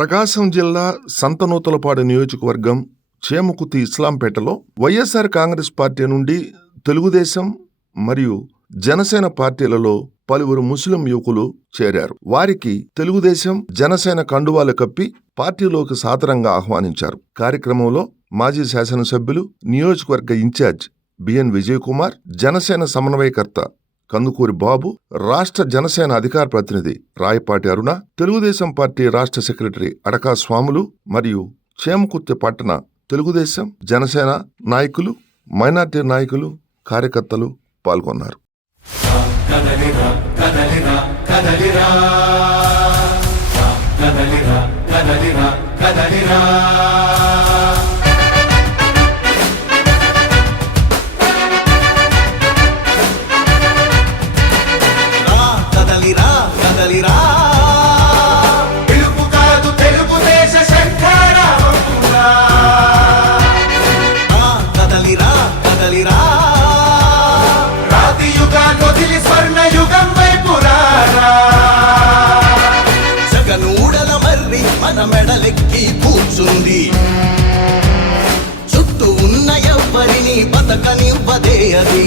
ప్రకాశం జిల్లా సంతనూతలపాడు నియోజకవర్గం చేమకుతి ఇస్లాంపేటలో వైఎస్ఆర్ కాంగ్రెస్ పార్టీ నుండి తెలుగుదేశం మరియు జనసేన పార్టీలలో పలువురు ముస్లిం యువకులు చేరారు. వారికి తెలుగుదేశం జనసేన కండువాలు కప్పి పార్టీలోకి సాదరంగా ఆహ్వానించారు. కార్యక్రమంలో మాజీ శాసనసభ్యులు నియోజకవర్గ ఇన్ఛార్జ్ బిఎన్ విజయకుమార్ జనసేన సమన్వయకర్త కందుకూరి బాబు రాష్ట్ర జనసేన అధికార ప్రతినిధి రాయపాటి అరుణ తెలుగుదేశం పార్టీ రాష్ట్ర సెక్రటరీ అడకా స్వాములు మరియు చేమకుర్తి పట్టణ తెలుగుదేశం జనసేన నాయకులు మైనార్టీ నాయకులు కార్యకర్తలు పాల్గొన్నారు. కదలిరా. మన మెడలెక్కి కూర్చుంది. చుట్టూ ఉన్న ఎవ్వరిని బతకనివ్వదే అది.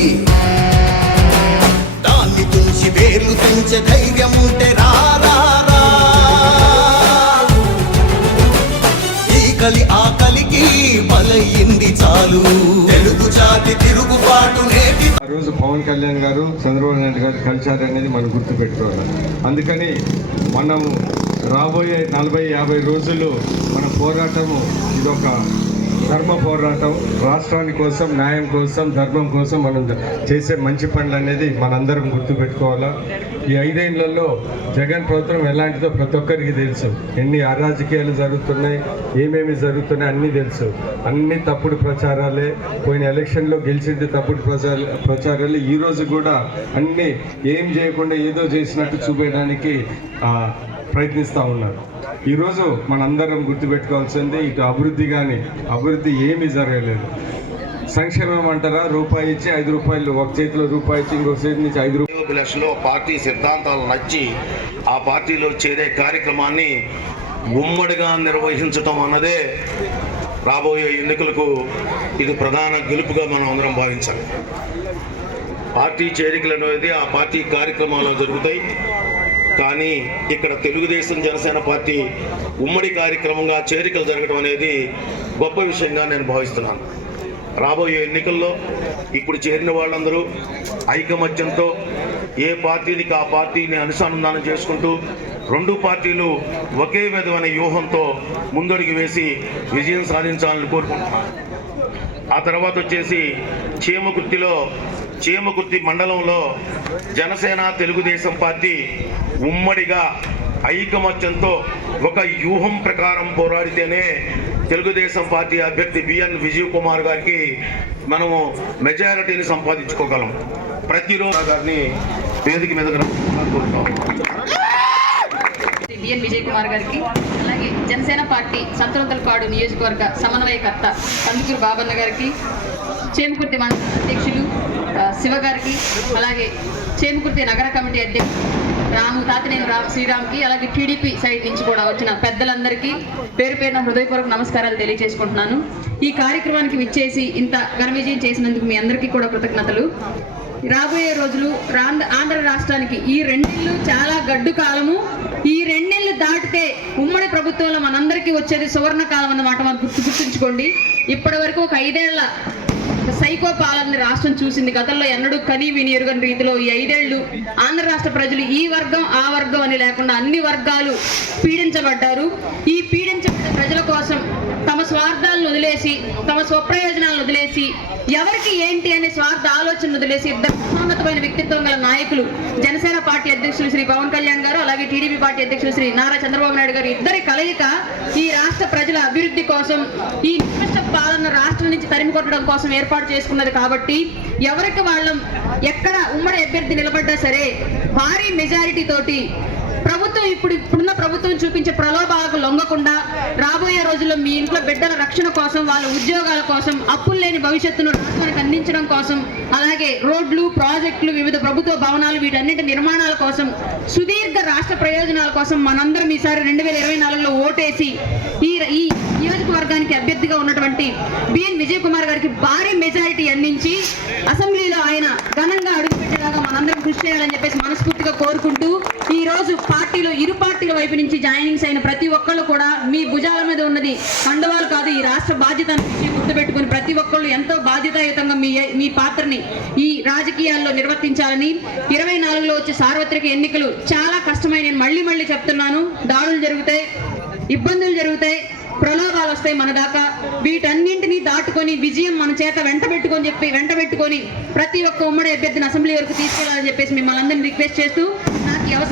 దాన్ని తుంచి వేర్లు పెంచే ధైర్యం ఉంటే రారా ఈ కలి ఆ కలికి బలయింది చాలు. తెలుగు రోజు పవన్ కళ్యాణ్ గారు చంద్రబాబు నాయుడు గారు కలిశారనేది మనం గుర్తుపెట్టుకోవాలి. అందుకని మనం రాబోయే నలభై యాభై రోజులు మన పోరాటము ఇదొక ధర్మ పోరాటం రాష్ట్రాని కోసం న్యాయం కోసం ధర్మం కోసం మనం చేసే మంచి పనులు అనేది మనందరం గుర్తుపెట్టుకోవాలా. ఈ ఐదేళ్ళలో జగన్ ప్రభుత్వం ఎలాంటిదో ప్రతి ఒక్కరికి తెలుసు. ఎన్ని అరాజకీయాలు జరుగుతున్నాయి ఏమేమి జరుగుతున్నాయి అన్నీ తెలుసు. అన్ని తప్పుడు ప్రచారాలే. పోయిన ఎలక్షన్లో గెలిచింది తప్పుడు ప్రచార ప్రచారాలు. ఈరోజు కూడా అన్నీ ఏం చేయకుండా ఏదో చేసినట్టు చూపేయడానికి ప్రయత్నిస్తూ ఉన్నారు. ఈరోజు మనందరం గుర్తుపెట్టుకోవాల్సింది ఇటు అభివృద్ధి కానీ అభివృద్ధి ఏమీ జరగలేదు. సంక్షేమం అంటారా? రూపాయి ఇచ్చి ఐదు రూపాయలు ఒక చేతిలో రూపాయి ఇచ్చి ఇంకో చేతి నుంచి ఐదు రూపాయలు. పార్టీ సిద్ధాంతాలు నచ్చి ఆ పార్టీలో చేరే కార్యక్రమాన్ని ఉమ్మడిగా నిర్వహించటం అన్నదే రాబోయే ఎన్నికలకు ఇది ప్రధాన గెలుపుగా మనం అందరం భావించాలి. పార్టీ చేరికలు అనేది ఆ పార్టీ కార్యక్రమాలు జరుగుతాయి. కానీ ఇక్కడ తెలుగుదేశం జనసేన పార్టీ ఉమ్మడి కార్యక్రమంగా చేరికలు జరగడం అనేది గొప్ప విషయంగా నేను భావిస్తున్నాను. రాబోయే ఎన్నికల్లో ఇప్పుడు చేరిన వాళ్ళందరూ ఐకమత్యంతో ఏ పార్టీనికి ఆ పార్టీని అనుసంధానం చేసుకుంటూ రెండు పార్టీలు ఒకే విధమైన వ్యూహంతో ముందడుగు వేసి విజయం సాధించాలని కోరుకుంటున్నాను. ఆ తర్వాత వచ్చేసి చీమకుర్తిలో చీమకుర్తి మండలంలో జనసేన తెలుగుదేశం పార్టీ ఉమ్మడిగా ఐకమత్యంతో ఒక వ్యూహం ప్రకారం పోరాడితేనే తెలుగుదేశం పార్టీ అభ్యర్థి బిఎన్ విజయ్ కుమార్ గారికి మనము మెజారిటీని సంపాదించుకోగలం. ప్రతిరోజు గారిని వేదిక మీద కోరుతాం శ్రీ బిఎన్ విజయ్ కుమార్ గారికి అలాగే జనసేన పార్టీ సంతనతలపాడు నియోజకవర్గ సమన్వయకర్త కందుకూరు బాబన్న గారికి చేమకుర్తి మండల అధ్యక్షులు శివ గారికి అలాగే చేమకుర్తి నగర కమిటీ అధ్యక్షులు రాము తాతినేని రామ్ శ్రీరామ్కి అలాగే టీడీపీ సైడ్ నుంచి కూడా వచ్చిన పెద్దలందరికీ పేరు పేరున హృదయపూర్వక నమస్కారాలు తెలియజేసుకుంటున్నాను. ఈ కార్యక్రమానికి విచ్చేసి ఇంత ఘన విజయం చేసినందుకు మీ అందరికీ కూడా కృతజ్ఞతలు. రాబోయే రోజులు రాంధ్ర ఆంధ్ర రాష్ట్రానికి ఈ రెండేళ్ళు చాలా గడ్డు కాలము. ఈ రెండేళ్ళు దాటితే ఉమ్మడి ప్రభుత్వంలో మనందరికీ వచ్చేది సువర్ణ కాలం అన్నమాట మనం గుర్తు గుర్తుంచుకోండి. ఇప్పటి వరకు ఒక ఐదేళ్ళ సైకో పాలనని రాష్ట్రం చూసింది. గతంలో ఎన్నడూ కని విని ఎరుగని రీతిలో ఈ ఐదేళ్ళు ఆంధ్ర రాష్ట్ర ప్రజలు ఈ వర్గం ఆ వర్గం అని లేకుండా అన్ని వర్గాలు పీడించబడ్డారు. ఈ పీడించబడ్డ ప్రజల కోసం వదిలేసి తమ స్వప్రయోజనాలను వదిలేసి ఎవరికి ఏంటి అనే స్వార్థ ఆలోచన వదిలేసి ఇద్దరు వ్యక్తిత్వం గల నాయకులు జనసేన పార్టీ అధ్యక్షులు శ్రీ పవన్ కళ్యాణ్ గారు అలాగే టీడీపీ పార్టీ అధ్యక్షులు శ్రీ నారా చంద్రబాబు నాయుడు గారు ఇద్దరి కలయిక ఈ రాష్ట్ర ప్రజల అభివృద్ధి కోసం ఈ నిర్మిష్ట పాలన రాష్ట్రం నుంచి తరిమి కొట్టడం కోసం ఏర్పాటు చేసుకున్నది కాబట్టి ఎవరికి వాళ్ళం ఎక్కడ ఉమ్మడి అభ్యర్థి నిలబడ్డా సరే భారీ మెజారిటీ తోటి ఇప్పుడు ఇప్పుడున్న ప్రభుత్వం చూపించే ప్రలోభాలకు లొంగకుండా రాబోయే రోజుల్లో మీ ఇంట్లో బిడ్డల రక్షణ కోసం వాళ్ళ ఉద్యోగాల కోసం అప్పులు లేని భవిష్యత్తును రాష్ట్రానికి అందించడం కోసం అలాగే రోడ్లు ప్రాజెక్టులు వివిధ ప్రభుత్వ భవనాలు వీటన్నిటి నిర్మాణాల కోసం సుదీర్ఘ రాష్ట్ర ప్రయోజనాల కోసం మనందరం ఈసారి రెండు వేల ఇరవై నాలుగులో ఓటేసి ఈ ఈ నియోజకవర్గానికి అభ్యర్థిగా ఉన్నటువంటి బిఎన్ విజయ్ కుమార్ గారికి భారీ మెజారిటీ అందించి అసెంబ్లీలో ఆయన ఘనంగా అడుగుపెట్టారు. కృషి చేయాలని చెప్పేసి మనస్ఫూర్తిగా కోరుకుంటూ ఈ రోజు పార్టీలో ఇరు పార్టీల వైపు నుంచి జాయినింగ్స్ అయిన ప్రతి ఒక్కళ్ళు కూడా మీ భుజాల మీద ఉన్నది కండవాలు కాదు ఈ రాష్ట్ర బాధ్యత గుర్తుపెట్టుకుని ప్రతి ఒక్కళ్ళు ఎంతో బాధ్యతాయుతంగా మీ మీ పాత్రని ఈ రాజకీయాల్లో నిర్వర్తించాలని ఇరవై నాలుగులో వచ్చే సార్వత్రిక ఎన్నికలు చాలా కష్టమై నేను మళ్ళీ మళ్ళీ చెప్తున్నాను. దాడులు జరుగుతాయి ఇబ్బందులు జరుగుతాయి ప్రలో వస్తాయి మన దాకా వీటన్నింటినీ దాటుకొని విజయం మన చేత వెంట పెట్టుకొని చెప్పి వెంట పెట్టుకొని ప్రతి ఒక్క ఉమ్మడి అభ్యర్థిని అసెంబ్లీ వరకు తీసుకెళ్ళాలని చెప్పేసి మిమ్మల్ని అందరినీ రిక్వెస్ట్ చేస్తూ నాకు వ్యవసాయ అవసరం